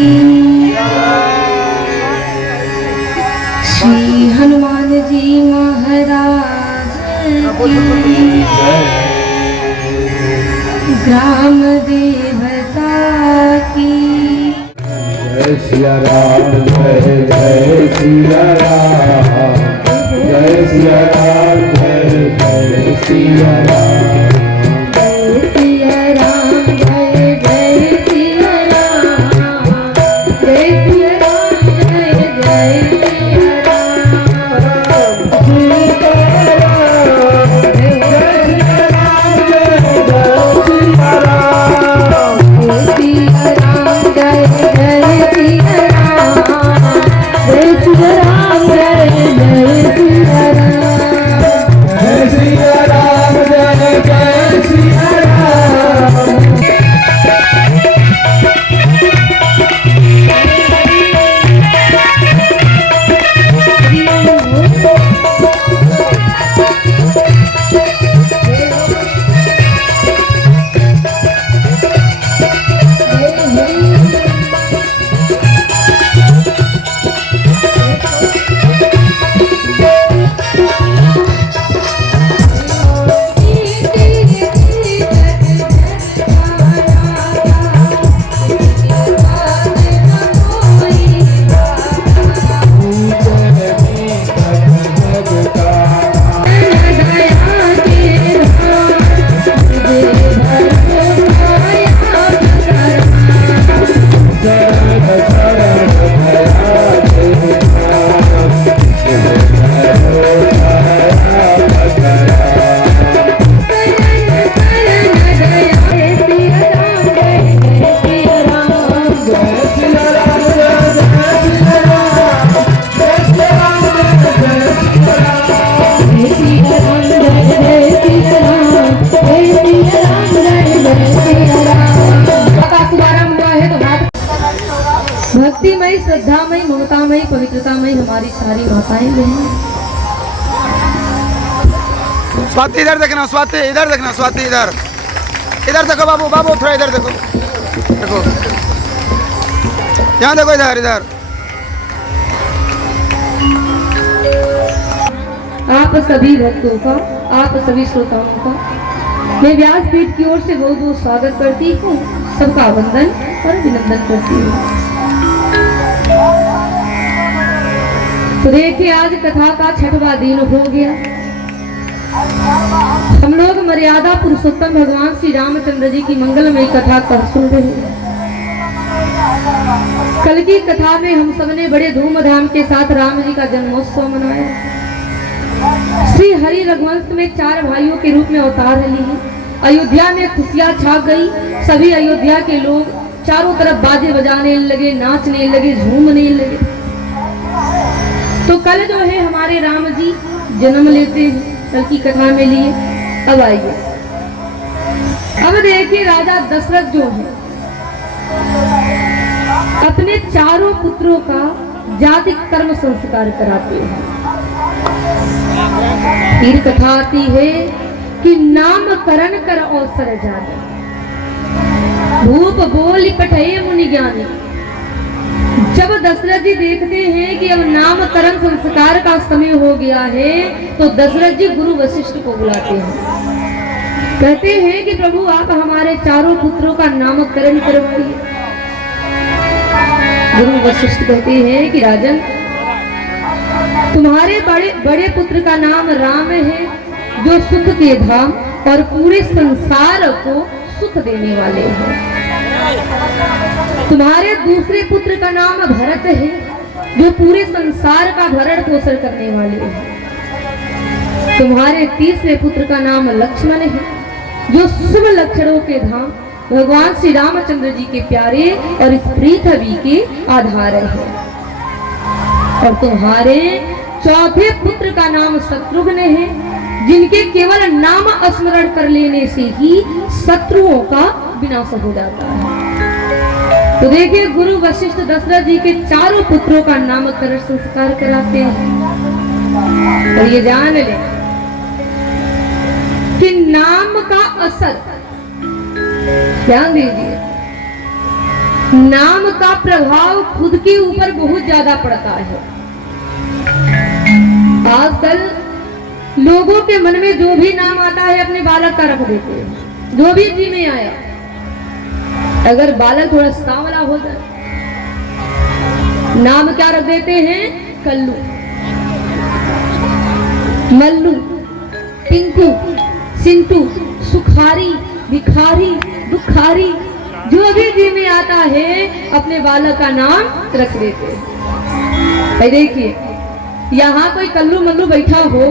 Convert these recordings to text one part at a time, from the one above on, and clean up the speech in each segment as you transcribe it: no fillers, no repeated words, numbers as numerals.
की, श्री हनुमान जी महाराज की, ग्राम देवता की। जय सिया राम, जय जय सिया राम, जय सिया राम, जय जय सिया राम, जय सिया राम, जय जय सिया राम, जय सिया राम, जय जय सिया राम, सीता राम, जय जय सिया राम, जय सिया राम, जय जय सिया राम, जय सिया राम, जय जय सिया राम। भक्तिमय, श्रद्धामय, ममतामय, पवित्रतामय हमारी सारी माताएं बहन। स्वाति इधर देखना, स्वाति इधर देखना, स्वाति इधर इधर देखो बाबू, बाबू थोड़ा इधर देखो, देखो यहाँ देखो, इधर इधर। आप सभी भक्तों का, आप सभी श्रोताओं का मैं व्यासपीठ की ओर से बहुत बहुत स्वागत करती हूँ। सबका वंदन और अभिनंदन करती हूँ। तो देखिए, आज कथा का 6वां दिन हो गया। हम लोग मर्यादा पुरुषोत्तम भगवान श्री रामचंद्र जी की मंगलमयी कथा कर सुन रहे हैं। कल की कथा में हम सबने बड़े धूमधाम के साथ राम जी का जन्मोत्सव मनाया। श्री हरि रघुवंश में 4 भाइयों के रूप में अवतार लिए। अयोध्या में खुशियां छा गई। सभी अयोध्या के लोग चारों तरफ बाजे बजाने लगे, नाचने लगे, झूमने लगे। तो कल जो है हमारे राम जी जन्म लेते हैं, कल की कथा में लिए। अब आइए, अब देखिए, राजा दशरथ जो है अपने चारों पुत्रों का जाति कर्म संस्कार कराते हैं। फिर कथा आती है कि नामकरण कर अवसर जाने, भूप बोल पठे मुनि ज्ञानी। जब दशरथ जी देखते हैं कि अब नामकरण संस्कार का समय हो गया है, तो दशरथ जी गुरु वशिष्ठ को बुलाते हैं। कहते हैं कि प्रभु, आप हमारे चारों पुत्रों का नामकरण करवाइए। गुरु वशिष्ठ कहते हैं कि राजन, तुम्हारे बड़े बड़े पुत्र का नाम राम है, जो सुख के धाम और पूरे संसार को सुख देने वाले हैं। तुम्हारे दूसरे पुत्र का नाम भरत है, जो पूरे संसार का भरण पोषण करने वाले हैं। तुम्हारे तीसरे पुत्र का नाम लक्ष्मण है, जो शुभ लक्षणों के धाम भगवान श्री रामचंद्र जी के प्यारे और इस पृथ्वी के आधार है। और तुम्हारे चौथे पुत्र का नाम शत्रुघ्न है, जिनके केवल नाम स्मरण कर लेने से ही शत्रुओं का विनाश हो जाता है। तो देखिए, गुरु वशिष्ठ दशरथ जी के चारों पुत्रों का नामकरण संस्कार कराते हैं। और ये जान ले कि नाम का असर, ध्यान दीजिए, नाम का प्रभाव खुद के ऊपर बहुत ज्यादा पड़ता है। आजकल लोगों के मन में जो भी नाम आता है अपने बालक का रख देते हैं। जो भी जी में आया, अगर बालक थोड़ा सांवला हो जाए, नाम क्या रख देते हैं? कल्लू, मल्लू, टिंकू, सिंटू, सुखारी, भिखारी, दुखारी, जो भी जी में आता है अपने बालक का नाम रख देते हैं। भाई देखिए, यहाँ कोई कल्लू मल्लू बैठा हो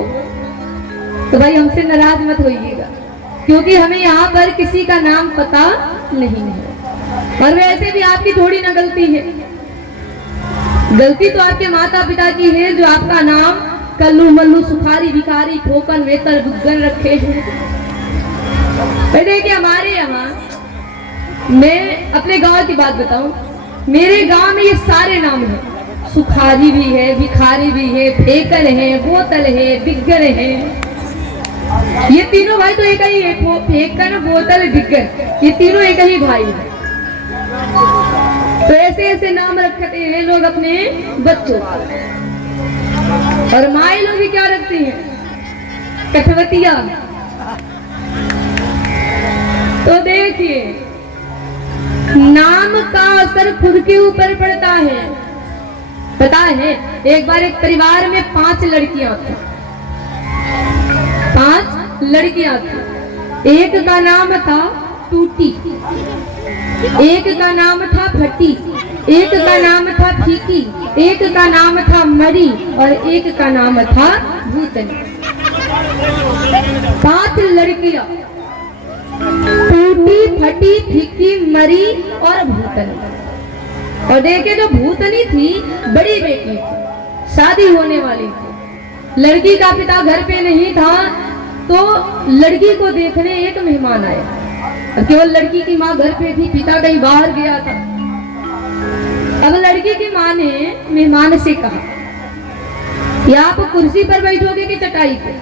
तो भाई हमसे नाराज मत होइएगा, क्योंकि हमें यहाँ पर किसी का नाम पता नहीं है। और वैसे भी आपकी थोड़ी ना गलती है, गलती तो आपके माता पिता की है जो आपका नाम कल्लू मल्लू सुखारी भिखारी ठोकन वेतर गुग्गन रखे हैं। भाई देखिए, हमारे यहाँ, मैं अपने गांव की बात बताऊं, मेरे गांव में ये सारे नाम हैं। सुखारी भी है, भिखारी भी है, फेकर है, बोतल है, बिग्गर है। ये तीनों भाई तो एक ही है, फेकर, बोतल, बिग्गर, ये तीनों एक ही भाई है। तो ऐसे ऐसे नाम रखते हैं लोग अपने बच्चों को। और माए लोग भी क्या रखती हैं? कठवतिया। तो देखिए, नाम का असर खुद के ऊपर पड़ता है। पता है, एक बार एक परिवार में 5 लड़कियां थी। 5 लड़कियां थी। एक का नाम था टूटी, एक का नाम था फटी, एक का नाम था फीकी, एक का नाम था मरी और एक का नाम था भूतनी। 5 लड़कियां, टूटी, फटी, फीकी, मरी और भूतनी। और देखे, जो भूतनी थी बड़ी बेटी थी, शादी होने वाली थी। लड़की का पिता घर पे नहीं था, तो लड़की को देखने एक मेहमान आया। और केवल लड़की की माँ घर पे थी, पिता कहीं बाहर गया था। अब लड़की की माँ ने मेहमान से कहा कि आप कुर्सी पर बैठोगे कि चटाई पे?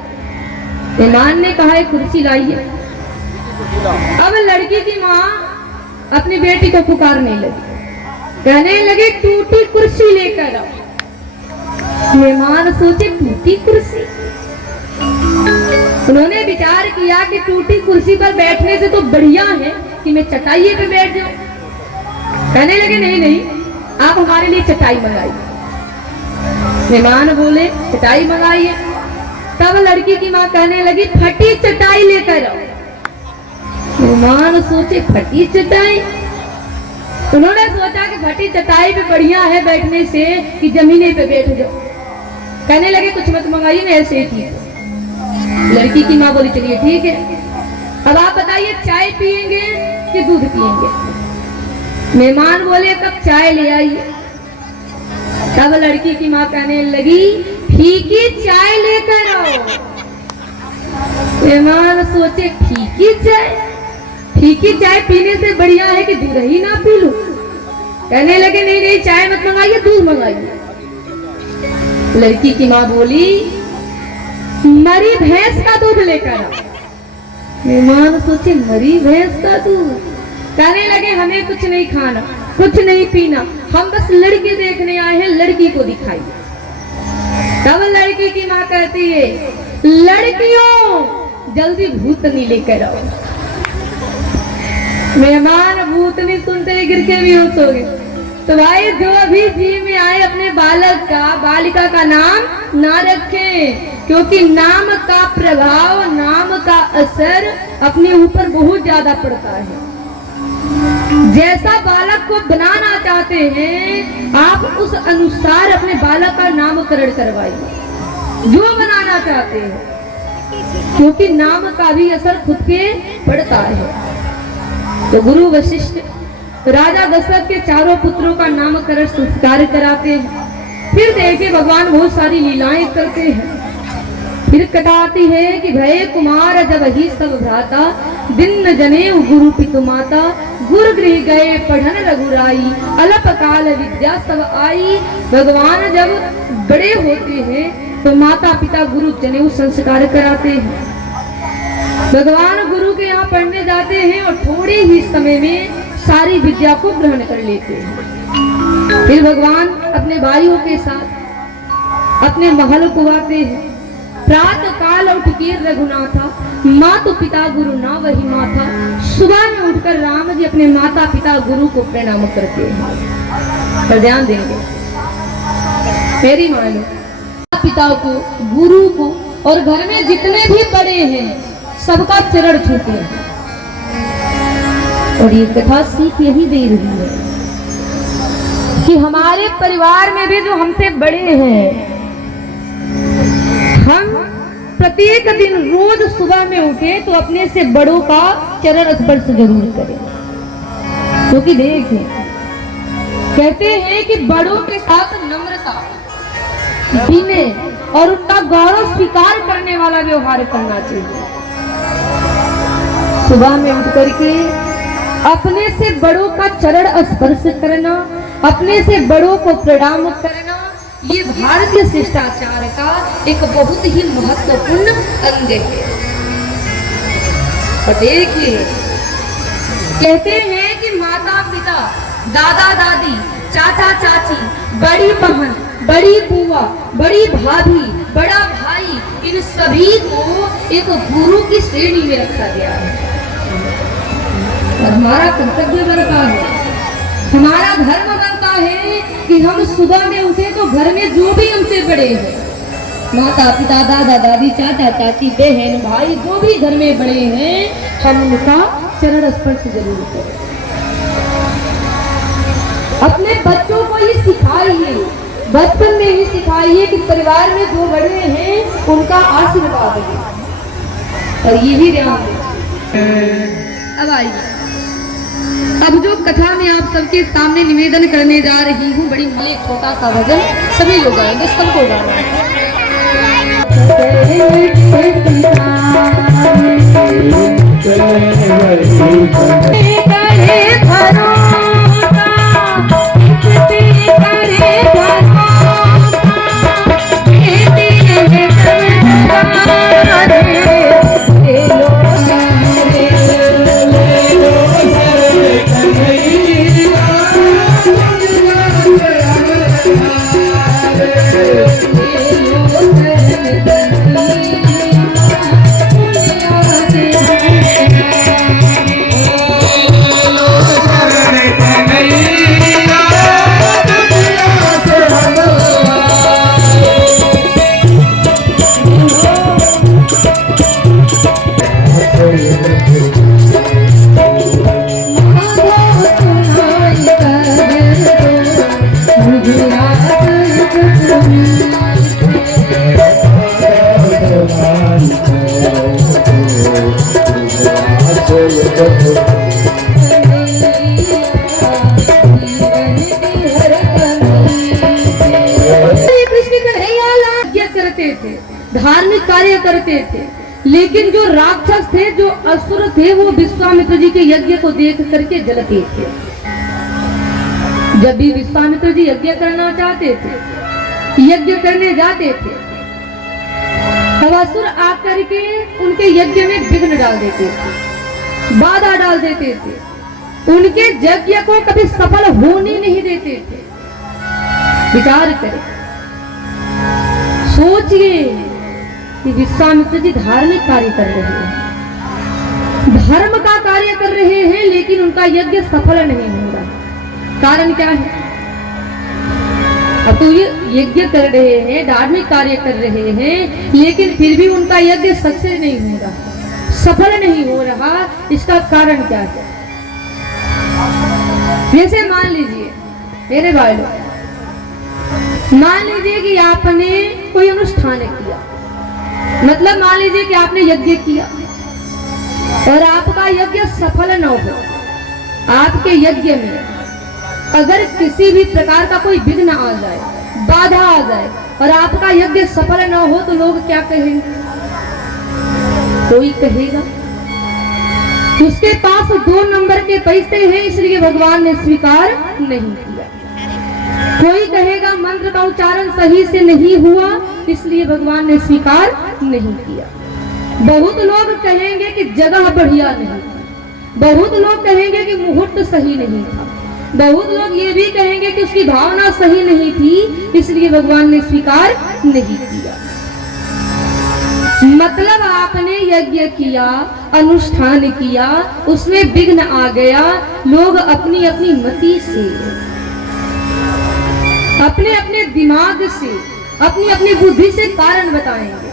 मेहमान ने कहा एक कुर्सी लाइए। अब लड़की की माँ अपनी बेटी को पुकारने लगी, कहने लगे टूटी कुर्सी लेकर आओ। मेहमान सोचे टूटी कुर्सी। उन्होंने विचार किया कि टूटी कुर्सी पर बैठने से तो बढ़िया है कि मैं चटाई पे बैठ जाऊं। कहने लगे नहीं नहीं, आप हमारे लिए चटाई मंगाइए। मेहमान बोले चटाई मंगाइए। तब लड़की की माँ कहने लगी फटी चटाई लेकर आओ। मेहमान सोचे फटी चटाई। उन्होंने सोचा कि फटी चटाई पे बढ़िया है बैठने से कि जमीने पे बैठ जाओ। कहने लगे कुछ मत मंगाइए ना, ऐसे ही ठीक। लड़की की माँ बोली चलिए ठीक है, अब आप बताइए चाय पियेंगे कि दूध पियेंगे? मेहमान बोले कब चाय ले आइए। तब लड़की की माँ कहने लगी फीकी चाय लेकर आओ। मेहमान सोचे फीकी चाय, फीकी चाय पीने से बढ़िया है कि दूध ही ना पी लूं। कहने लगे नहीं नहीं, चाय मत मंगाइए, दूध मंगाइए। लड़की की माँ बोली मरी भैंस का दूध लेकर आओ। मेहमान सोचे मरी भैंस का दूध। कहने लगे हमें कुछ नहीं खाना, कुछ नहीं पीना, हम बस लड़की देखने आए हैं, लड़की को दिखाइए। तब लड़की की माँ कहती है लड़कियों जल्दी भूतनी लेकर आओ। मेहमान भूतनी सुनते ही गिर के बेहोश हो गए। तो भाई जो भी जी में आए अपने बालक का, बालिका का नाम ना रखें, क्योंकि नाम का प्रभाव, नाम का असर अपने ऊपर बहुत ज्यादा पड़ता है। जैसा बालक को बनाना चाहते हैं आप उस अनुसार अपने बालक का नामकरण करवाइए, जो बनाना चाहते हैं, क्योंकि नाम का भी असर खुद पे पड़ता है। तो गुरु वशिष्ठ राजा दशरथ के चारों पुत्रों का नामकरण संस्कार कराते हैं। फिर देखिए भगवान बहुत सारी लीलाएं करते हैं। फिर कटाती है कि भय कुमार जब ही सब भ्राता, दिन जने गुरु पितु माता, गुरु गृह गए पढ़न रघुराई, अल्प काल विद्या सब आई। भगवान जब बड़े होते हैं तो माता पिता गुरु जनेऊ संस्कार कराते हैं। भगवान गुरु के यहाँ पढ़ने जाते हैं और थोड़े ही समय में सारी विद्या को ग्रहण कर लेते हैं। फिर भगवान अपने भाइयों के साथ अपने महल को आते हैं। प्रातः काल उठ के रघुनाथा, माता पिता गुरु ना वही माथा। सुबह में उठकर राम जी अपने माता पिता गुरु को प्रणाम करते हैं। पर ध्यान देंगे, मेरी मानो पिता को, गुरु को और घर में जितने भी बड़े हैं सबका चरण छूते हैं। और ये कथा सीख यही दे रही है कि हमारे परिवार में भी जो हमसे बड़े हैं, हम प्रत्येक दिन रोज सुबह में उठे तो अपने से बड़ों का चरण स्पर्श जरूर करें। क्योंकि देखें, कहते हैं कि बड़ों के साथ नम्रता, विनय और उनका गौरव स्वीकार करने वाला व्यवहार करना चाहिए। सुबह में उठ करके अपने से बड़ों का चरण स्पर्श करना, अपने से बड़ों को प्रणाम करना, ये भारतीय शिष्टाचार का एक बहुत ही महत्वपूर्ण अंग है। और देखिए, कहते हैं कि माता पिता, दादा दादी, चाचा चाची, बड़ी बहन, बड़ी बुआ, बड़ी भाभी, बड़ा भाई, इन सभी को एक गुरु की श्रेणी में रखा गया है। और हमारा कर्तव्य बनता है, हमारा धर्म बनता है कि हम सुबह में उठे तो घर में जो भी हमसे बड़े हैं, माता पिता, दादा दादी, चाचा चाची, बहन भाई, जो भी घर में बड़े हैं, हम उनका चरण स्पर्श जरूर करें। अपने बच्चों को ये सिखाइए, बचपन में ही सिखाइए कि परिवार में जो बड़े हैं उनका आशीर्वाद है। और ये भी ध्यान दें। अब आइए, अब जो कथा में आप सबके सामने निवेदन करने जा रही हूँ, बड़ी एक छोटा सा भजन सभी लोग गाएंगे, सबको गाना है। धार्मिक कार्य करते थे, लेकिन जो राक्षस थे, जो असुर थे, वो विश्वामित्र जी के यज्ञ को देख करके जलते थे। जब भी विश्वामित्र जी यज्ञ करना चाहते थे, यज्ञ करने जाते थे, तब असुर आकर के उनके यज्ञ में विघ्न डाल देते थे, बाधा डाल देते थे, उनके यज्ञ को कभी सफल होने नहीं देते थे। विचार करें, सोचिए कि विश्वामित्र जी धार्मिक कार्य कर रहे हैं, धर्म का कार्य कर रहे हैं, लेकिन उनका यज्ञ सफल नहीं हो रहा। कारण क्या है? अब तो ये यज्ञ कर रहे हैं, धार्मिक कार्य कर रहे हैं, लेकिन फिर भी उनका यज्ञ सक्सेस नहीं हो रहा, सफल नहीं हो रहा। इसका कारण क्या है? जैसे मान लीजिए मेरे भाई लोग, मान लीजिए कि आपने कोई अनुष्ठान किया, मतलब मान लीजिए कि आपने यज्ञ किया और आपका यज्ञ सफल न हो। आपके यज्ञ में अगर किसी भी प्रकार का कोई विघ्न आ जाए, बाधा आ जाए और आपका यज्ञ सफल न हो, तो लोग क्या कहेंगे? कोई कहेगा उसके पास 2 नंबर के पैसे हैं, इसलिए भगवान ने स्वीकार नहीं किया। कोई कहेगा मंत्र का उच्चारण सही से नहीं हुआ, इसलिए भगवान ने स्वीकार नहीं किया। बहुत लोग कहेंगे कि जगह बढ़िया नहीं, बहुत लोग कहेंगे कि मुहूर्त सही नहीं था, बहुत लोग ये भी कहेंगे कि उसकी भावना सही नहीं थी, इसलिए भगवान ने स्वीकार नहीं किया। मतलब आपने यज्ञ किया, अनुष्ठान किया, उसमें विघ्न आ गया, लोग अपनी अपनी मति से, अपने अपने दिमाग से, अपनी अपनी बुद्धि से कारण बताएंगे।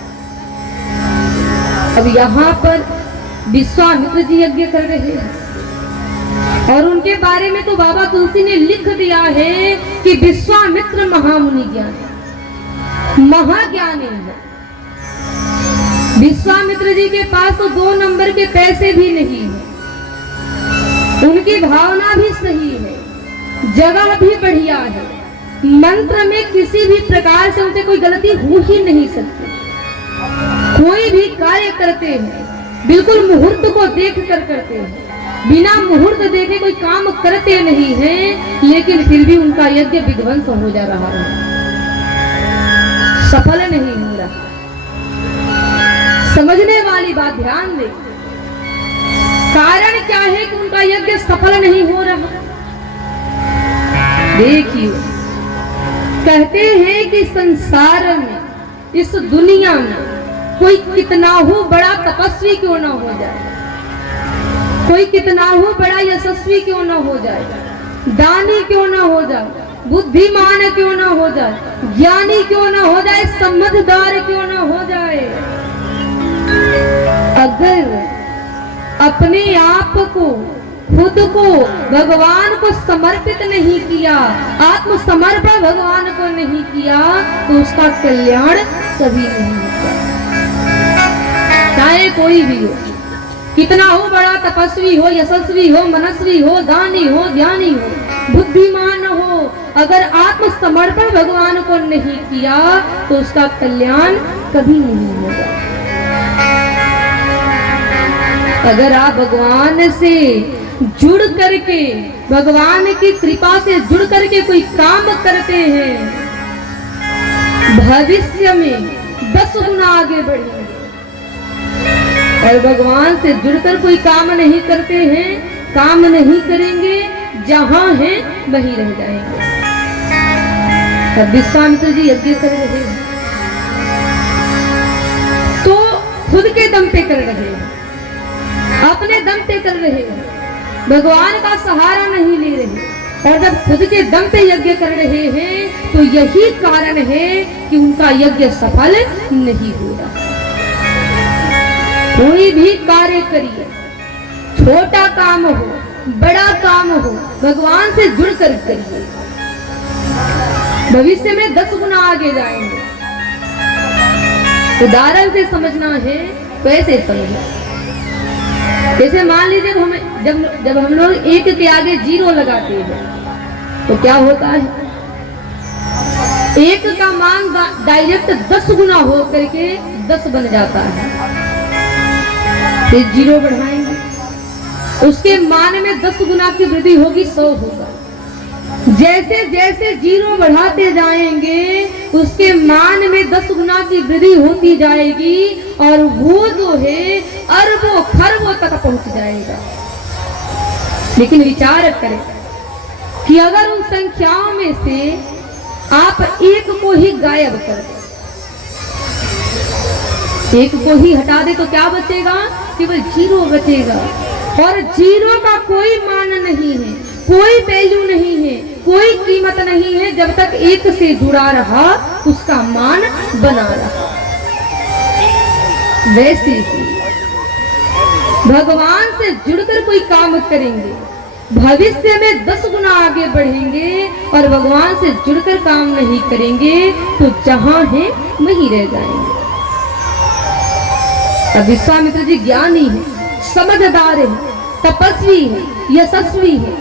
अब यहाँ पर विश्वामित्र जी यज्ञ कर रहे हैं और उनके बारे में तो बाबा तुलसी ने लिख दिया है कि विश्वामित्र महामुनि ज्ञानी, महाज्ञानी है। विश्वामित्र जी के पास तो 2 नंबर के पैसे भी नहीं है, उनकी भावना भी सही है, जगह भी बढ़िया है, मंत्र में किसी भी प्रकार से उनसे कोई गलती हो ही नहीं सकती। कोई भी कार्य करते हैं बिल्कुल मुहूर्त को देख कर करते हैं, बिना मुहूर्त देखे कोई काम करते नहीं हैं, लेकिन फिर भी उनका यज्ञ विध्वंस हो जा रहा है, सफल नहीं हो रहा। समझने वाली बात ध्यान दे, कारण क्या है कि उनका यज्ञ सफल नहीं हो रहा। देखिए, कहते हैं कि संसार में, इस दुनिया में कोई कितना हो बड़ा तपस्वी क्यों ना हो जाए, कोई कितना हो बड़ा यशस्वी क्यों ना हो जाए, दानी क्यों ना हो जाए, बुद्धिमान क्यों ना हो जाए, ज्ञानी क्यों ना हो जाए, समझदार क्यों ना हो जाए, अगर अपने आप को, खुद को भगवान को समर्पित नहीं किया, आत्मसमर्पण भगवान को नहीं किया, तो उसका कल्याण कभी नहीं होगा। चाहे कोई भी हो, कितना हो बड़ा तपस्वी हो, यशस्वी हो, मनस्वी हो, दानी हो, ज्ञानी हो, बुद्धिमान हो, अगर आत्मसमर्पण भगवान को नहीं किया तो उसका कल्याण कभी नहीं होगा। अगर आप भगवान से जुड़ करके, भगवान की कृपा से जुड़ करके कोई काम करते हैं, भविष्य में 10 गुना आगे बढ़ेंगे। और भगवान से जुड़कर कोई काम नहीं करते हैं, काम नहीं करेंगे, जहां हैं वहीं रह जाएंगे। अब विश्वामित्र जी यज्ञ कर रहे हैं तो खुद के दम पे कर रहे हैं, अपने दम पे कर रहे हैं, भगवान का सहारा नहीं ले रहे। और जब खुद के दम पे यज्ञ कर रहे हैं तो यही कारण है कि उनका यज्ञ सफल नहीं हो रहा। कोई भी कार्य करिए, छोटा काम हो, बड़ा काम हो, भगवान से जुड़कर करिए, भविष्य में 10 गुना आगे जाएंगे। उदाहरण से समझना है तो ऐसे समझना, जैसे मान लीजिए हमें जब हम लोग 1 के आगे 0 लगाते हैं तो क्या होता है, 1 का मान डायरेक्ट 10 गुना हो करके 10 बन जाता है। फिर 0 बढ़ाएंगे, उसके मान में 10 गुना की वृद्धि होगी, 100 होगा। जैसे जैसे 0 बढ़ाते जाएंगे उसके मान में 10 गुना की वृद्धि होती जाएगी और वो जो है अरबों खरबों तक पहुंच जाएगा। लेकिन विचार करें कि अगर उन संख्याओं में से आप 1 को ही गायब कर दें, 1 को ही हटा दे तो क्या बचेगा, केवल 0 बचेगा। और 0 का कोई मान नहीं है, कोई वैल्यू नहीं है, कोई कीमत नहीं है जब तक 1 से जुड़ा रहा, उसका मान बना रहा। वैसे ही भगवान से जुड़कर कोई काम करेंगे, भविष्य में 10 गुना आगे बढ़ेंगे, और भगवान से जुड़कर काम नहीं करेंगे तो जहां हैं वहीं रह जाएंगे। अब विश्वामित्र जी ज्ञानी है, समझदार है, तपस्वी है, यशस्वी है,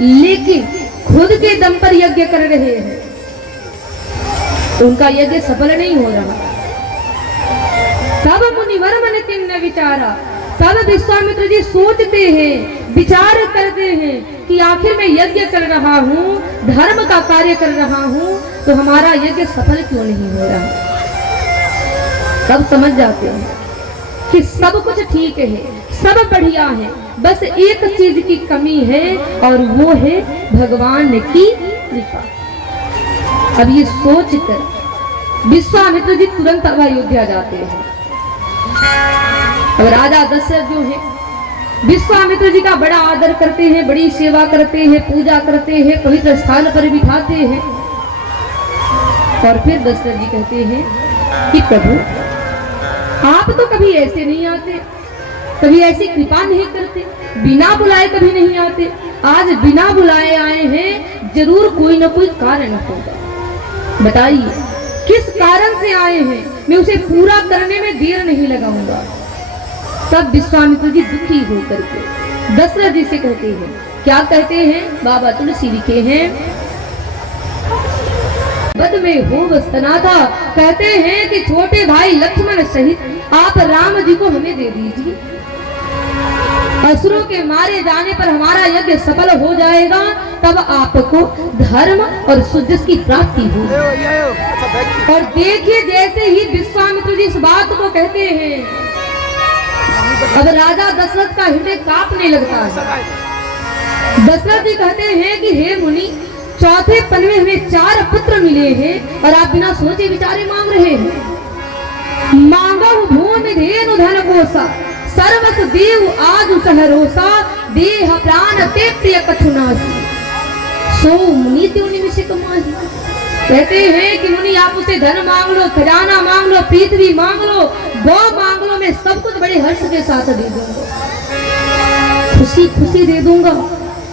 लेकिन खुद के दम पर यज्ञ कर रहे हैं, उनका यज्ञ सफल नहीं हो रहा। तब मुनिवर मन किन्न विचारा, तब विश्वामित्र जी सोचते हैं, विचार करते हैं कि आखिर मैं यज्ञ कर रहा हूँ, धर्म का कार्य कर रहा हूँ, तो हमारा यज्ञ सफल क्यों नहीं हो रहा। तब समझ जाते हैं कि सब कुछ ठीक है, सब बढ़िया है, बस एक चीज की कमी है और वो है भगवान की कृपा। अब ये सोचकर विश्वामित्र जी तुरंत अब अयोध्या जाते हैं। अब राजा दशरथ जो है विश्वामित्र जी का बड़ा आदर करते हैं, बड़ी सेवा करते हैं, पूजा करते हैं, पवित्र स्थान पर बिठाते हैं। और फिर दशरथ जी कहते हैं कि प्रभु आप तो कभी ऐसे नहीं आते, कभी ऐसी कृपा नहीं करते, बिना बुलाए कभी नहीं आते, आज बिना बुलाए आए हैं, जरूर कोई ना कोई कारण होगा, बताइए किस कारण से आए हैं, मैं उसे पूरा करने में देर नहीं लगाऊंगा। तब विश्वामित्र जी दुखी होकर के दशरथ जी से कहते हैं, क्या कहते हैं, बाबा तुलसी लिखे हैं, बद में हो बसना था, कहते हैं कि छोटे भाई लक्ष्मण सहित आप राम जी को हमें दे दीजिए, असुरों के मारे जाने पर हमारा यज्ञ सफल हो जाएगा, तब आपको धर्म और सुजस की प्राप्ति होगी। और देखिए जैसे ही विश्वामित्र जी इस बात को कहते हैं, अब राजा दशरथ का हृदय कांपने लगता है। दशरथ जी कहते हैं कि हे मुनि, चौथे पन में हमें 4 पुत्र मिले हैं और आप बिना सोचे विचारे मांग रहे हैं। मांगो भूमि धेनु धन कोसा, सर्वस देव आज सहरोसा, देह प्राण ते प्रिय कछुना, सो मुनि त्यो निमिष कमाही। कहते हैं कि मुनि आप उसे धन मांग लो, खजाना मांग लो, पृथ्वी मांग लो, गौ मांग लो, मैं सब कुछ बड़े हर्ष के साथ दे दूंगा, खुशी खुशी दे दूंगा।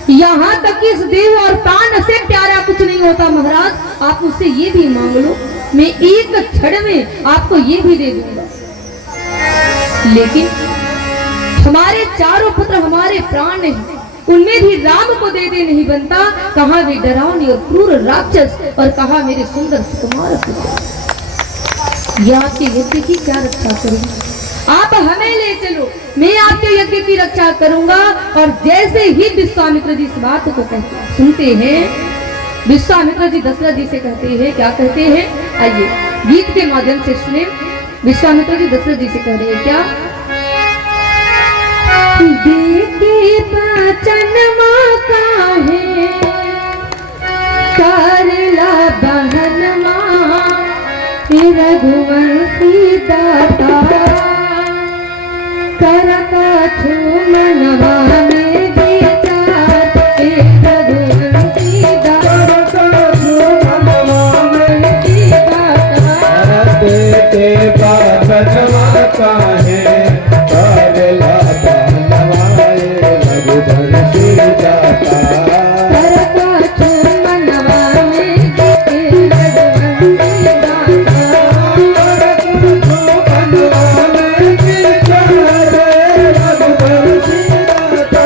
यहाँ तक कि इस देह और प्राण से प्यारा कुछ नहीं होता महाराज, आप मुझसे ये भी मांग लो, मैं एक क्षण में आपको ये भी दे दूंगा। लेकिन हमारे 4 पुत्र हमारे प्राण नहीं, उनमें भी राम को दे दे नहीं बनता, कहा वे डरावनी और क्रूर राक्षस, और कहा मेरे सुंदर सुकुमार पुत्र। यह आपके यज्ञ की क्या रक्षा करूंगी, आप हमें ले चलो, मैं आपके यज्ञ की रक्षा करूंगा। और जैसे ही विश्वामित्र जी इस बात को कहते सुनते हैं, विश्वामित्र जी दशरथ जी से कहते हैं, क्या कहते हैं, आइए गीत के माध्यम से सुने। विश्वामित्र जी दशरथ जी से कह रहे हैं, क्या देखे पाचन माँ काहे, करला बहन माँ रघुवंशी दाता, करका छूमनवा में विचार, रघुवंशी दाता, छूमनवा में विचार, देखे पाचन माँ काहे, करला बहनवाए रघुवंशी दाता, करका छूमनवा में रघुवंशी दाता,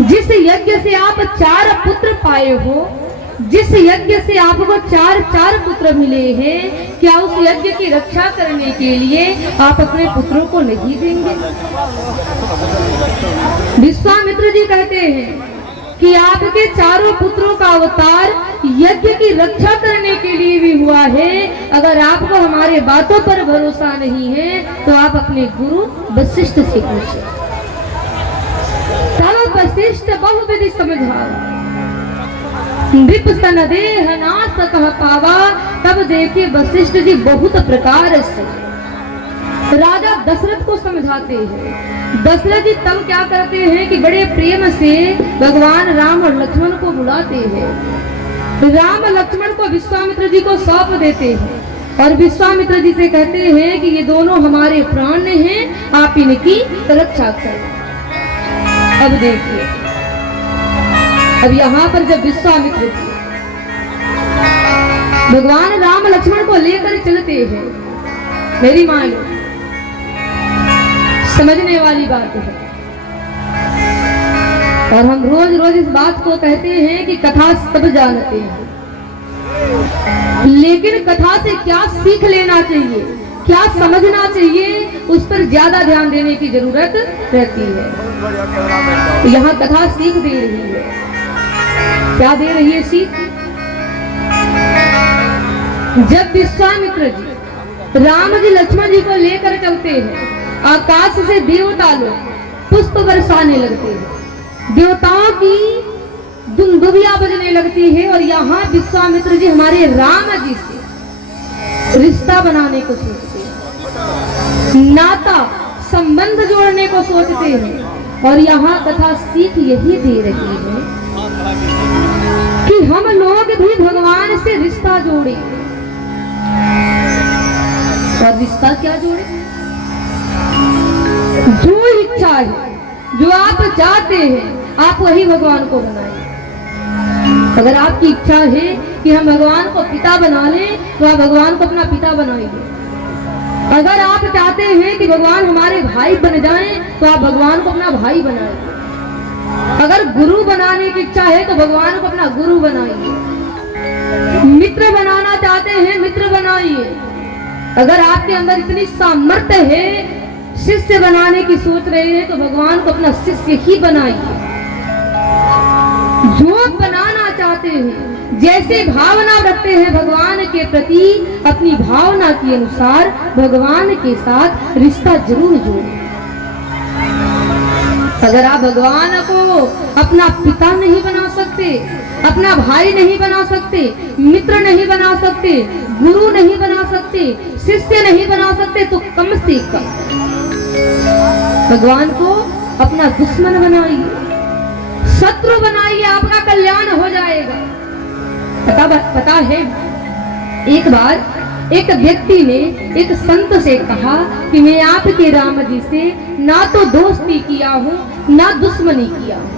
जिस यज्ञ से आप 4 पुत्र पाए हो, जिस यज्ञ से आपको 4 पुत्र मिले हैं, क्या उस यज्ञ की रक्षा करने के लिए आप अपने पुत्रों को नहीं देंगे? विश्वामित्र जी कहते हैं कि आपके 4 पुत्रों का अवतार यज्ञ की रक्षा करने के लिए भी हुआ है। अगर आपको हमारे बातों पर भरोसा नहीं है तो आप अपने गुरु वशिष्ठ से पूछें। तब वशिष्ठ बहुविधि समझावा, नृप सन देह नास कह पावा। तब देखे वशिष्ठ जी बहुत प्रकार से राजा दशरथ को समझाते हैं। दशरथ जी तब क्या करते हैं कि बड़े प्रेम से भगवान राम और लक्ष्मण को बुलाते हैं। राम लक्ष्मण को विश्वामित्र जी को सौंप देते हैं और विश्वामित्र जी से कहते हैं कि ये दोनों हमारे प्राण हैं, आप इनकी रक्षा करें। अब देखिए, अब यहाँ पर जब विश्वामित्र जी भगवान राम लक्ष्मण को लेकर चलते हैं, मेरी मान लो समझने वाली बात है। और हम रोज रोज इस बात को कहते हैं कि कथा सब जानते हैं, लेकिन कथा से क्या सीख लेना चाहिए, क्या समझना चाहिए, उस पर ज्यादा ध्यान देने की जरूरत रहती है। यहाँ कथा सीख दे रही है, क्या दे रही है सीख? जब विश्वामित्र जी राम जी लक्ष्मण जी को लेकर चलते हैं, आकाश से देवता लोग पुष्प बरसाने लगते हैं, देवताओं की दुंदुभिया बजने लगती है। और यहाँ विश्वामित्र जी हमारे राम जी से रिश्ता बनाने को सोचते हैं, नाता संबंध जोड़ने को सोचते हैं। और यहाँ कथा सीख यही दे रही है कि हम लोग भी भगवान से रिश्ता जोड़े। और रिश्ता क्या जोड़े? जो इच्छा है, जो आप चाहते हैं, आप वही भगवान को बनाइए। अगर आपकी इच्छा है कि हम भगवान को पिता बना लें, तो आप भगवान को अपना पिता बनाइए। अगर आप चाहते हैं कि भगवान हमारे भाई बन जाएं, तो आप भगवान को अपना भाई बनाइए। अगर गुरु बनाने की इच्छा है तो भगवान को अपना गुरु बनाइए। मित्र बनाना चाहते हैं, मित्र बनाइए। अगर आपके अंदर इतनी सामर्थ्य है, शिष्य बनाने की सोच रहे हैं, तो भगवान को अपना शिष्य ही बनाइए। जो बनाना चाहते हैं, जैसे भावना रखते हैं भगवान के प्रति, अपनी भावना के अनुसार भगवान के साथ रिश्ता जरूर जोड़ें। अगर आप भगवान को अपना पिता नहीं बना सकते, अपना भाई नहीं बना सकते, मित्र नहीं बना सकते, गुरु नहीं बना सकते, शिष्य नहीं बना सकते, तो कम से कम भगवान को अपना दुश्मन बनाइए, शत्रु बनाइए, आपका कल्याण हो जाएगा। पता है, एक बार एक व्यक्ति ने एक संत से कहा कि मैं आपके राम जी से ना तो दोस्ती किया हूँ, ना दुश्मनी किया हूँ।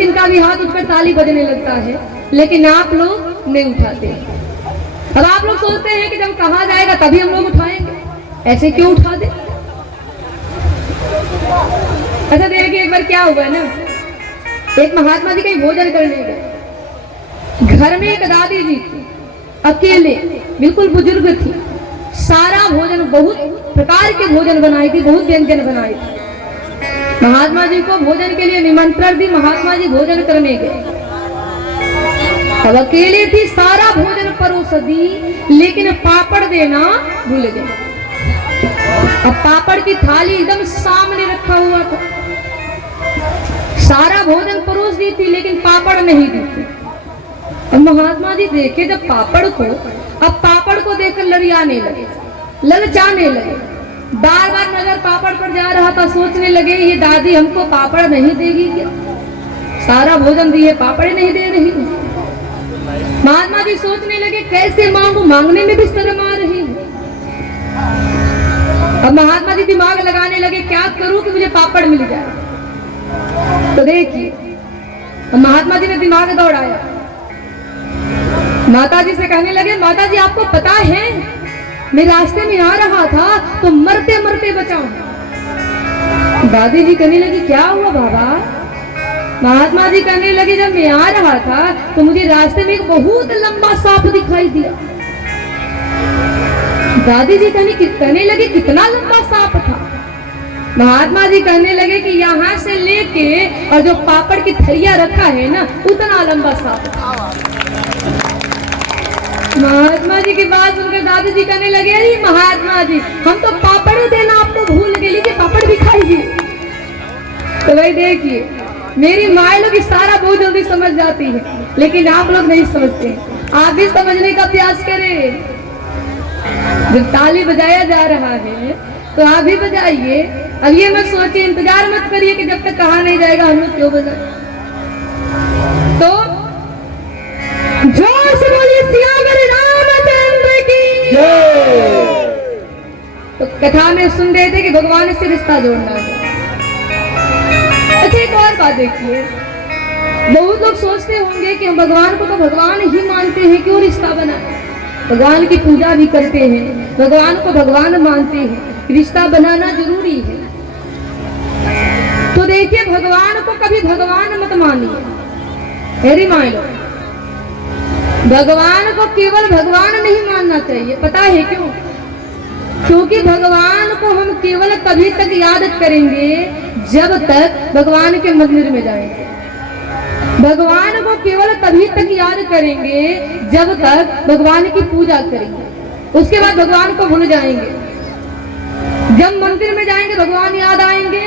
तुरंत इनका भी हाथ उठ पर ताली बजने लगता है, लेकिन आप लोग नहीं उठाते। अब आप लोग सोचते हैं कि जब कहा जाएगा तभी हम लोग उठाएंगे, ऐसे क्यों उठा दे। अच्छा देखिए, एक बार क्या हुआ ना, एक महात्मा जी कहीं भोजन करने गए। घर में एक दादी जी थी, अकेले, बिल्कुल बुजुर्ग थी। सारा भोजन, बहुत प्रकार के भोजन बनाई थी, बहुत व्यंजन बनाए थे। महात्मा जी को भोजन के लिए निमंत्रण दी, महात्मा जी भोजन करने गए। अब अकेले थी, सारा भोजन परोस दी, लेकिन पापड़ देना भूल गए। अब पापड़ की थाली एकदम सामने रखा हुआ था, सारा भोजन परोस दी थी, लेकिन पापड़ नहीं दी थी। अब महात्मा जी देखे जब पापड़ को, अब पापड़ को देखकर लड़ियाने लगे, ललचाने लगे। बार बार नजर पापड़ पर जा रहा था, सोचने लगे ये दादी हमको पापड़ नहीं देगी क्या, सारा भोजन दिए पापड़ नहीं दे रही। महात्मा जी सोचने लगे कैसे मांगू, मांगने में भी शर्म आ रही है। अब महात्मा जी दिमाग लगाने लगे क्या करूं कि मुझे पापड़ मिल जाए। तो देखिए महात्मा जी ने दिमाग दौड़ाया, माता जी से कहने लगे माता जी आपको पता है मैं रास्ते में आ रहा था तो मरते मरते बचाऊं। दादी जी कहने लगी क्या हुआ बाबा। महात्मा जी कहने लगे जब मैं आ रहा था तो मुझे रास्ते में एक बहुत लंबा सांप दिखाई दिया। दादी जी कहने लगे कितना लंबा सांप था। महात्मा जी कहने लगे कि यहाँ से लेके और जो पापड़ की थरिया रखा है ना उतना लंबा सांप था। महात्मा जी की बात सुनकर दादी जी कहने लगे अरे महात्मा जी हम तो पापड़ देना आपको भूल गए, लीजिए पापड़ भी खाइए। तो भाई देखिए मेरी माँ लोग इशारा बहुत जल्दी समझ जाती है, लेकिन आप लोग नहीं समझते। आप भी समझने का प्रयास करें। जब ताली बजाया जा रहा है तो आप भी बजाइए। अब ये मत सोचिए, इंतजार मत करिए कि जब तक कहा नहीं जाएगा हम लोग क्यों बजाए। तो जोर से बोलिए सियावर रामचंद्र की जय। तो कथा में सुन रहे थे कि भगवान से रिश्ता जोड़ना है। अच्छा एक और बात देखिए, बहुत लोग सोचते होंगे कि हम भगवान को तो भगवान ही मानते हैं, क्यों रिश्ता बनाए। भगवान की पूजा भी करते हैं, भगवान को भगवान मानते हैं, रिश्ता बनाना जरूरी है। तो देखिए भगवान को कभी भगवान मत मानिए, मेरी मान लो। भगवान को केवल भगवान नहीं मानना चाहिए, पता है क्यों? क्योंकि भगवान को हम केवल तभी तक याद करेंगे जब तक भगवान के मंदिर में जाएंगे। भगवान को केवल तभी तक याद करेंगे जब तक भगवान की पूजा करेंगे, उसके बाद भगवान को भूल जाएंगे। जब मंदिर में जाएंगे भगवान याद आएंगे,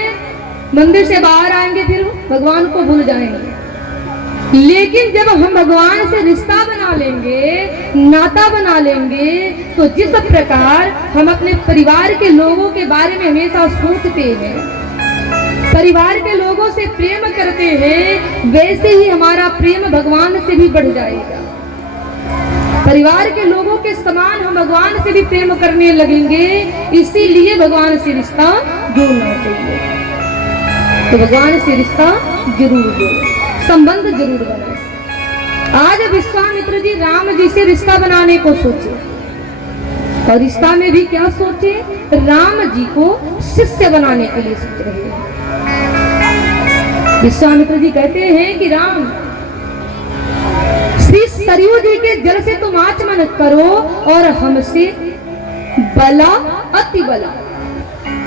मंदिर से बाहर आएंगे फिर भगवान को भूल जाएंगे। लेकिन जब हम भगवान से रिश्ता बना लेंगे, नाता बना लेंगे, तो जिस प्रकार हम अपने परिवार के लोगों के बारे में हमेशा सोचते हैं, परिवार के लोगों से प्रेम करते हैं, वैसे ही हमारा प्रेम भगवान से भी बढ़ जाएगा। परिवार के लोगों के समान हम भगवान से भी प्रेम करने लगेंगे। इसीलिए भगवान से रिश्ता जोड़ना चाहिए। तो भगवान से रिश्ता जरूर जोड़े, संबंध जरूर बनाए। आज विश्वामित्र जी राम जी से रिश्ता बनाने को सोचे, और रिश्ता में भी क्या सोचे, राम जी को शिष्य बनाने के लिए सोच रहे हैं। विश्वामित्र जी कहते हैं कि राम, श्री सरयू जी के जल से तुम आचमन करो और हमसे बला अति बला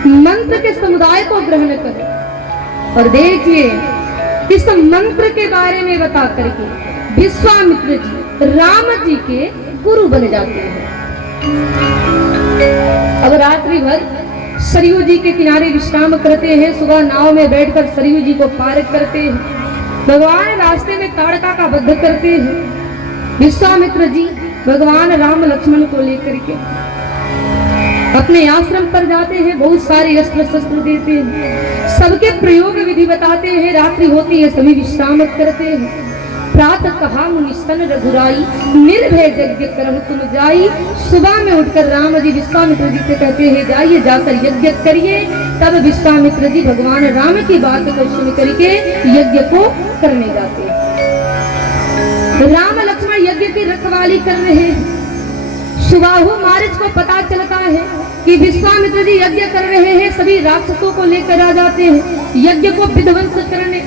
मंत्र के समुदाय को ग्रहण करो। और देखिए इस मंत्र के बारे में बता करके विश्वामित्र जी राम जी के गुरु बन जाते हैं। अब रात्रि भर सरयू जी के किनारे विश्राम करते हैं, सुबह नाव में बैठकर सरयू जी को पार करते हैं। भगवान रास्ते में ताड़का का वध करते हैं। विश्वामित्र जी भगवान राम लक्ष्मण को लेकर के अपने आश्रम पर जाते हैं, बहुत सारे अस्त्र शस्त्र देते हैं, सबके प्रयोग विधि बताते हैं। रात्रि होती है, सभी विश्राम करते हैं। प्रातः कहा मुनिस्तन रघुराई, निर्भय यज्ञ करम तुम जाई। सुबह में उठकर राम जी विश्वामित्र जी से कहते हैं जाइए जाकर यज्ञ करिए। तब विश्वामित्र जी भगवान राम की बात को सुन करके यज्ञ को करने जाते हैं। राम लक्ष्मण यज्ञ की रखवाली कर रहे हैं। सुबाहु मारीच को पता चलता है कि विश्वामित्र जी यज्ञ कर रहे हैं। सभी राक्षसों को लेकर आ जाते हैं यज्ञ को विध्वंस करने।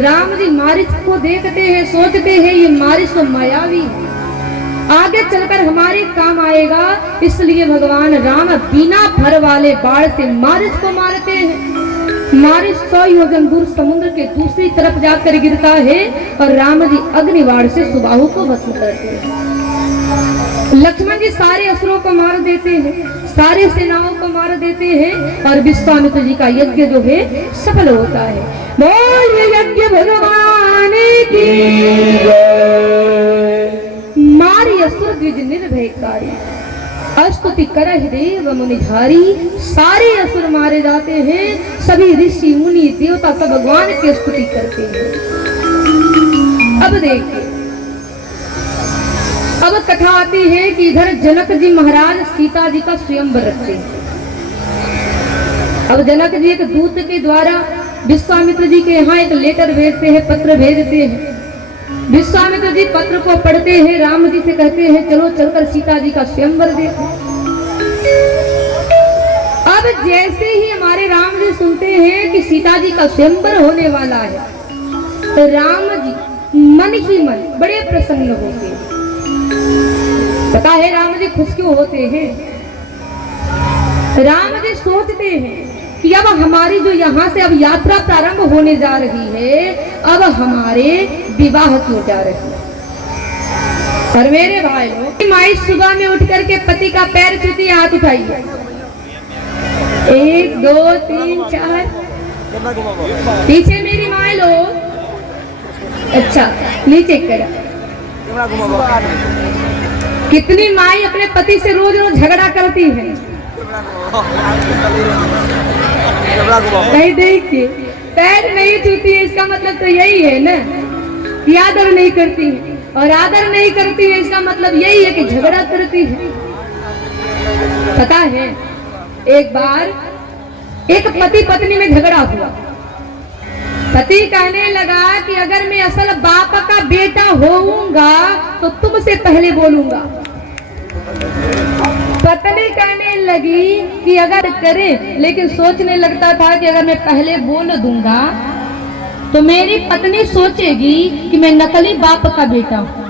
राम जी मारीच को देखते हैं, सोचते हैं ये मारीच तो मायावी है, आगे चलकर हमारे काम आएगा। इसलिए भगवान राम बिना फर वाले बाण से मारीच को मारते हैं। मारीच 100 योजन दूर समुद्र के दूसरी तरफ जाकर गिरता है और राम जी अग्निबाण से सुबाहु को भस्म करते हैं। लक्ष्मण जी सारे असुरों को मार देते हैं, सारे सेनाओं को मार देते हैं और विश्वामित्र जी का यज्ञ जो है सफल होता है। बोल यज्ञ भगवान की मारी असुर द्विज निर्भयकारी, स्तुति करहि देव मुनिधारी। सारे असुर मारे जाते हैं, सभी ऋषि मुनि देवता सब भगवान की स्तुति करते हैं। अब देखिए, अब कथा आती है कि इधर जनक जी महाराज सीता जी का स्वयंवर रखते हैं। अब जनक जी एक दूत के द्वारा विश्वामित्र जी के यहाँ एक लेटर भेजते हैं, पत्र भेजते हैं। विश्वामित्र जी पत्र को पढ़ते हैं, राम जी से कहते हैं चलो चलकर सीता जी का स्वयंवर देखो। अब जैसे ही हमारे राम जी सुनते हैं कि सीता जी का स्वयंवर होने वाला है तो राम जी मन ही मन बड़े प्रसन्न होते हैं। पता है राम जी खुश क्यों होते हैं? राम जी सोचते हैं कि अब हमारी जो यहाँ से अब यात्रा प्रारंभ होने जा रही है, अब हमारे विवाह क्यों जा रही है। और मेरे भाई लोग, माई सुबह में उठ करके पति का पैर छूती, हाथ उठाइए। 1 2 3 4 पीछे मेरी माई लोग, अच्छा नीचे करा। कितनी माई अपने पति से रोज रोज झगड़ा करती है। नहीं देखिए, पैर नहीं छूती है, इसका मतलब तो यही है ना कि आदर नहीं करती है, और आदर नहीं करती है इसका मतलब यही है कि झगड़ा करती है। पता है एक बार एक पति पत्नी में झगड़ा हुआ। पति कहने लगा कि अगर मैं असल बाप का बेटा होऊंगा तो तुमसे पहले बोलूंगा। पत्नी कहने लगी कि अगर करे, लेकिन सोचने लगता था कि अगर मैं पहले बोल दूंगा तो मेरी पत्नी सोचेगी कि मैं नकली बाप का बेटा हूं।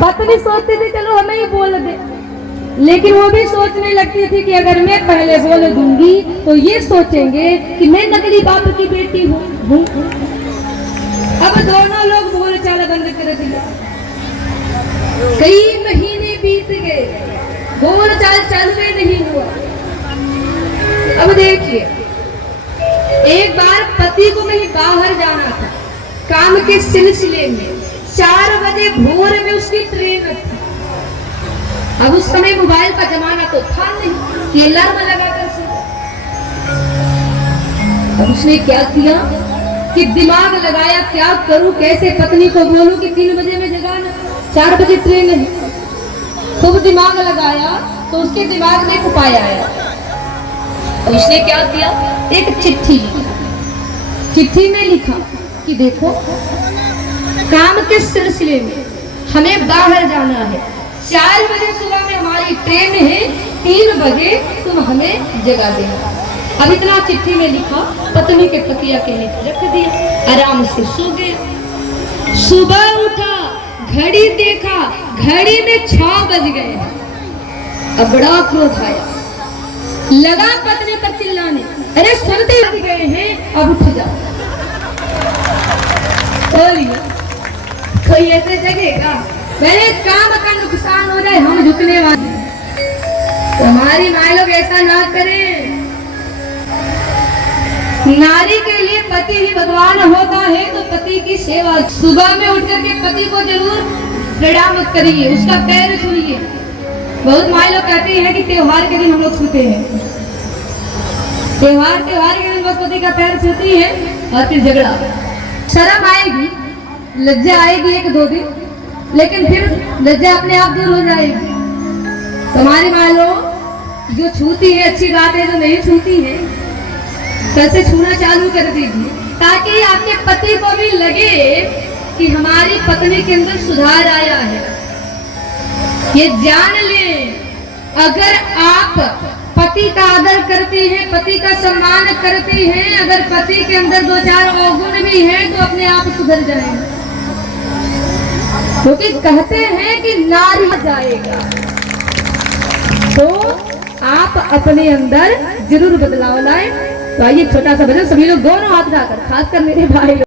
पत्नी सोचती थी चलो हमें ही बोल दे, लेकिन वो भी सोचने लगती थी कि अगर मैं पहले बोल दूंगी तो ये सोचेंगे कि मैं नकली बाप की बेटी हूँ। अब दोनों लोग बोल चाल बंद कर दिया। कई महीने बीत गए, बोल चाल चालू नहीं हुआ। अब देखिए, एक बार पति को कहीं बाहर जाना था काम के सिलसिले में। 4 बजे भोर में उसकी ट्रेन थी। अब उस समय मोबाइल का जमाना तो था नहीं कि अलार्म लगाकर सोए। अब उसने क्या किया कि दिमाग लगाया, क्या करूं, कैसे पत्नी को बोलूं कि 3 बजे में जगाना, 4 बजे ट्रेन है। खूब दिमाग लगाया तो उसके दिमाग में एक उपाय आया। तो उसने क्या किया, एक चिट्ठी लिखी। चिट्ठी में लिखा कि देखो काम के सिलसिले में हमें बाहर जाना है, 4 बजे सुबह में हमारी ट्रेन है, 3 बजे तुम हमें जगा देना। अब इतना चिट्ठी में लिखा, पत्नी के पतिया के नीचे रख दिया, आराम से सो गया। सुबह उठा, घड़ी देखा, घड़ी में 6 बज गए। अब बड़ा क्रोध आया, लगा पत्नी पर चिल्लाने, अरे सोते बज गए हैं, अब उठ जाओ। कोई ऐसे जगेगा, पहले काम का नुकसान हो जाए हम झुकने वाले। तुम्हारी माँ लोग ऐसा ना करें। नारी के लिए पति ही भगवान होता है, तो पति की सेवा। सुबह में उठ करके पति को जरूर प्रणाम करिए, उसका पैर छूइए। बहुत माँ लोग कहते हैं कि त्योहार के दिन हम लोग छूते हैं। त्योहार के दिन बस पति का पैर छूती है और फिर झगड़ा। शर्म आएगी, लज्जा आएगी 1-2 दिन, लेकिन फिर लज्जा अपने आप दूर हो जाएगी। तुम्हारी माँ लोग जो छूती है अच्छी बात है, जो नहीं छूती है कैसे छूना चालू कर दीजिए। ताकि आपके पति को भी लगे कि हमारी पत्नी के अंदर सुधार आया है। ये जान लें, अगर आप पति का आदर करती हैं, पति का सम्मान करती हैं, अगर पति के अंदर 2-4 अवगुण भी हैं तो अपने आप सुधर जाएंगे, क्योंकि कहते हैं कि नारी जाएगा। तो आप अपने अंदर जरूर बदलाव लाएं। तो आइए छोटा सा भजन सभी लोग दोनों हाथ उठाकर, खासकर मेरे भाई लोग।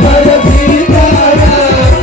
पर सीताराम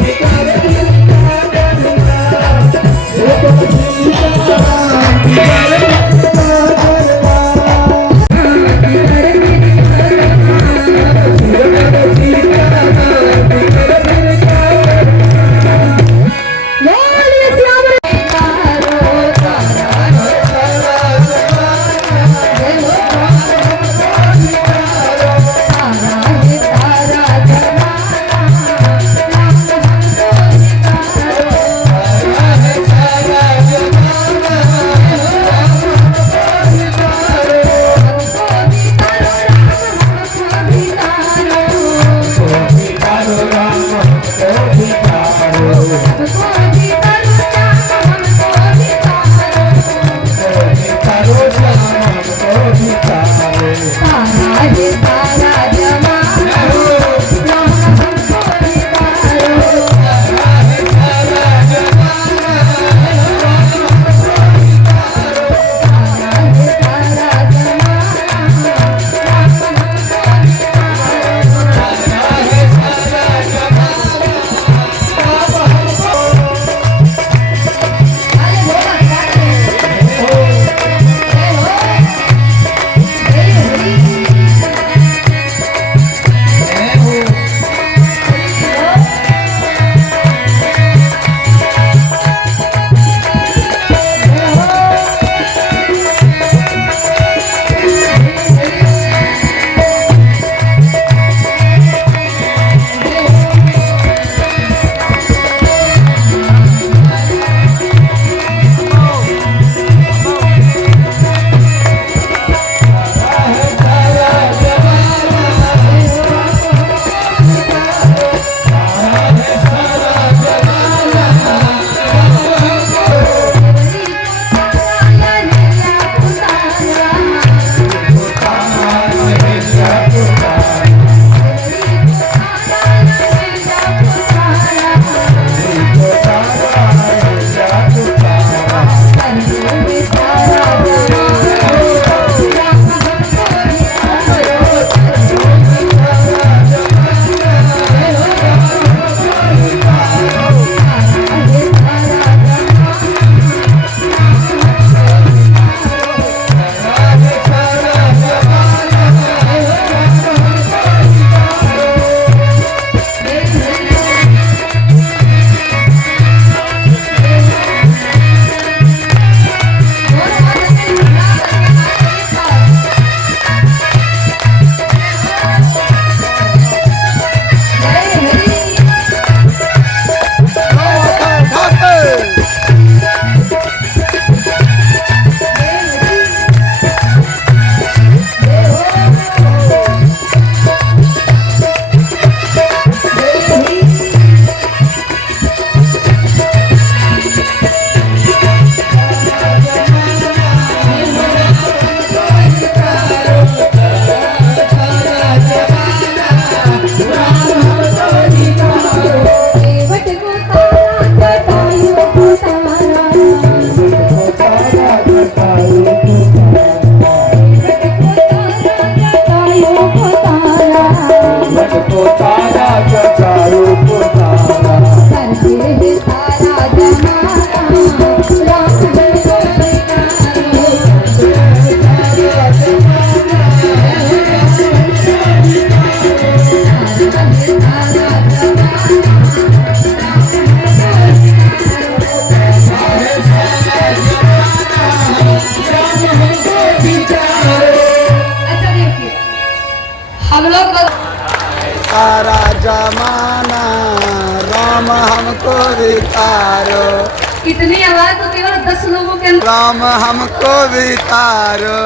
सारा जमाना राम हमको वितारो, इतनी आवाज तो केवल 10 लोगों के अंदर। राम हमको वितारो।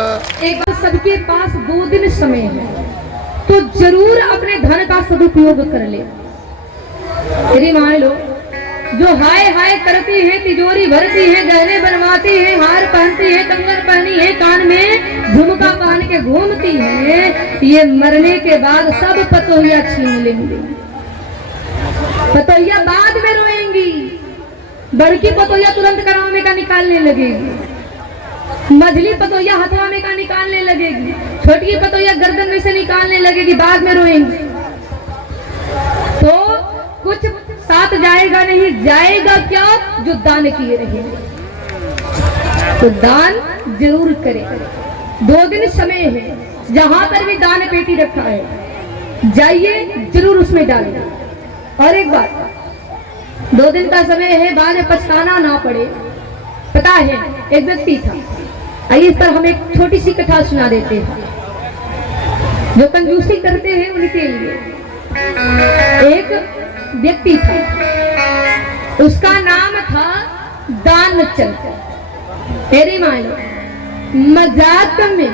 एक बार सबके पास 2 दिन समय है तो जरूर अपने धन का सदुपयोग कर ले। यदि मान लो जो हाय हाय करती है, तिजोरी भरती है, गहने बनवाती है, हार पहनती है, कंगन पहनी है, कान में झुमका पहन के घूमती है, ये मरने के बाद सब पतोहिया छीन लेंगे। पतोहिया बाद में रोएंगी, बड़की पतोहिया तुरंत करामे का निकालने लगेगी, मझली पतोहिया हथवा में का निकालने लगेगी, छोटी पतोहिया गर्दन में से निकालने लगेगी, बाद में रोएंगी। तो कुछ साथ जाएगा नहीं, जाएगा क्या जो दान किए रहेंगे। तो दान जरूर करें। 2 दिन समय है, जहां पर भी दान पेटी रखा है जाइए जरूर उसमें डालिए। और एक बात, 2 दिन का समय है, बाद में पछताना ना पड़े। पता है एक व्यक्ति था, आइए इस पर हम एक छोटी सी कथा सुना देते हैं जो कंजूसी करते हैं उनके लिए। एक व्यक्ति था, उसका नाम था दानचंद। तेरी मानो मजाक में,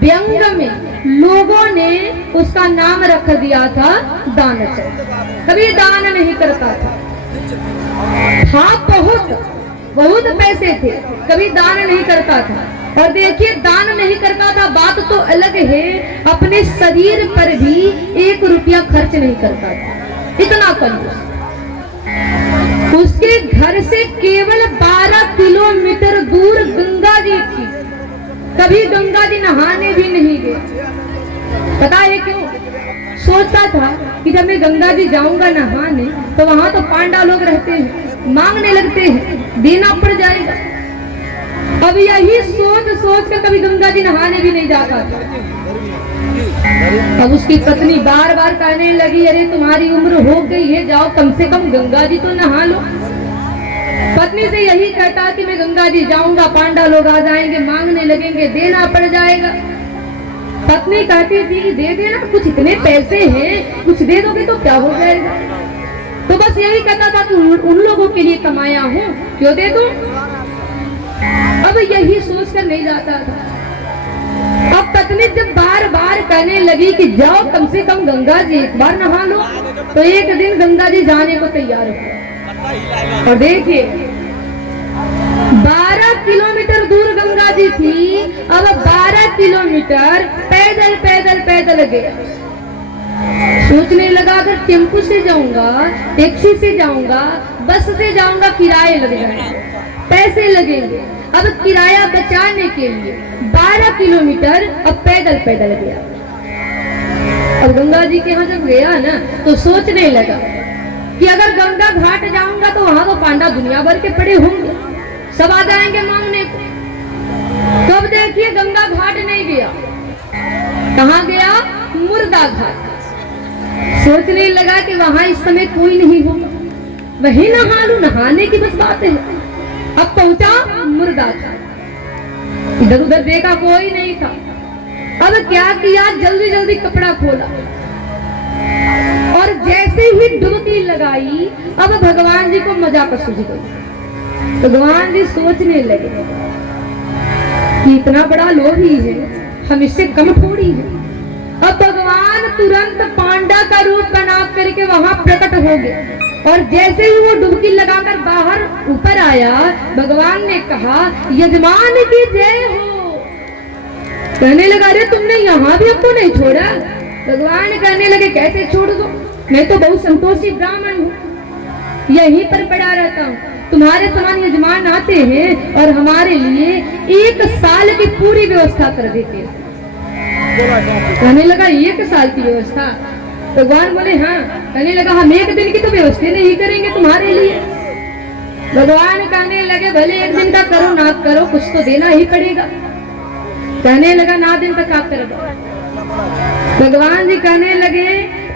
व्यंग में लोगों ने उसका नाम रख दिया था दानचंद। कभी दान नहीं करता था, बहुत पैसे थे, कभी दान नहीं करता था। और देखिए दान नहीं करता था बात तो अलग है, अपने शरीर पर भी 1 रुपया खर्च नहीं करता था, इतना कंजूस। उसके घर से केवल 12 किलोमीटर दूर गंगा जी थी, कभी गंगा जी नहाने भी नहीं गए। पता है क्यों? सोचता था कि जब मैं गंगा जी जाऊंगा नहाने तो वहां तो पांडा लोग रहते हैं, मांगने लगते हैं, देना पड़ जाएगा। अब यही सोच कर कभी गंगा जी नहाने भी नहीं जाता था। अब उसकी पत्नी बार बार कहने लगी, अरे तुम्हारी उम्र हो गई है, जाओ कम से कम गंगा जी तो नहा लो। पत्नी से यही कहता कि मैं गंगा जी जाऊंगा, पांडा लोग आ जाएंगे, मांगने लगेंगे, देना पड़ जाएगा। पत्नी कहती थी दे देना, कुछ इतने पैसे हैं, कुछ दे दोगे तो क्या हो जाएगा। तो बस यही कहता था कि उन लोगों के लिए कमाया हूँ, क्यों दे दूं। अब यही सोचकर नहीं जाता था। अब पत्नी जब बार बार कहने लगी कि जाओ कम से कम गंगा जी एक बार नहा लो, तो एक दिन गंगा जी जाने को तैयार हो। और देखिए 12 किलोमीटर दूर गंगा जी थी, अब 12 किलोमीटर पैदल पैदल पैदल गया। सोचने लगा अगर टेम्पू से जाऊंगा, टैक्सी से जाऊंगा, बस से जाऊंगा, किराए लग जाएंगे, पैसे लगेंगे। अब किराया बचाने के लिए 12 किलोमीटर अब पैदल पैदल गया। अब गंगा जी के यहाँ जब गया ना तो सोचने लगा कि अगर गंगा घाट जाऊंगा तो वहां तो पांडा दुनिया भर के पड़े होंगे, सब आ जाएंगे मांगने को। तो अब देखिए गंगा घाट नहीं गया, कहाँ गया? मुर्दा घाट। सोचने लगा कि वहां इस समय कोई नहीं होगा, वही नहा लूं, नहाने की बस बात है। अब पहुंचा मुर्दा घाट, इधर उधर देखा कोई नहीं था। अब क्या किया, जल्दी जल्दी कपड़ा खोला और जैसे ही डुबकी लगाई अब भगवान जी को मजाक सूझ गई। भगवान जी सोचने लगे कि इतना बड़ा लोभी है, हम इससे कम थोड़ी है। अब भगवान तुरंत पांडा का रूप बना करके वहां प्रकट हो गए और जैसे ही वो डुबकी लगाकर बाहर ऊपर आया, भगवान ने कहा यजमान की जय हो। कहने लगा अरे तुमने यहाँ भी हमको नहीं छोड़ा। भगवान कहने लगे कैसे छोड़ दो, मैं तो बहुत संतोषी ब्राह्मण हूँ, यहीं पर पड़ा रहता हूँ। तुम्हारे समान यजमान आते हैं और हमारे लिए 1 साल की पूरी व्यवस्था कर देते हैं। कहने लगा 1 साल की व्यवस्था? भगवान बोले हाँ। कहने लगा हम 1 दिन की तो व्यवस्था नहीं करेंगे तुम्हारे लिए। भगवान कहने लगे भले 1 दिन का करो ना करो, कुछ तो देना ही पड़ेगा। कहने लगा ना दिन का क्या करोगे? भगवान जी कहने लगे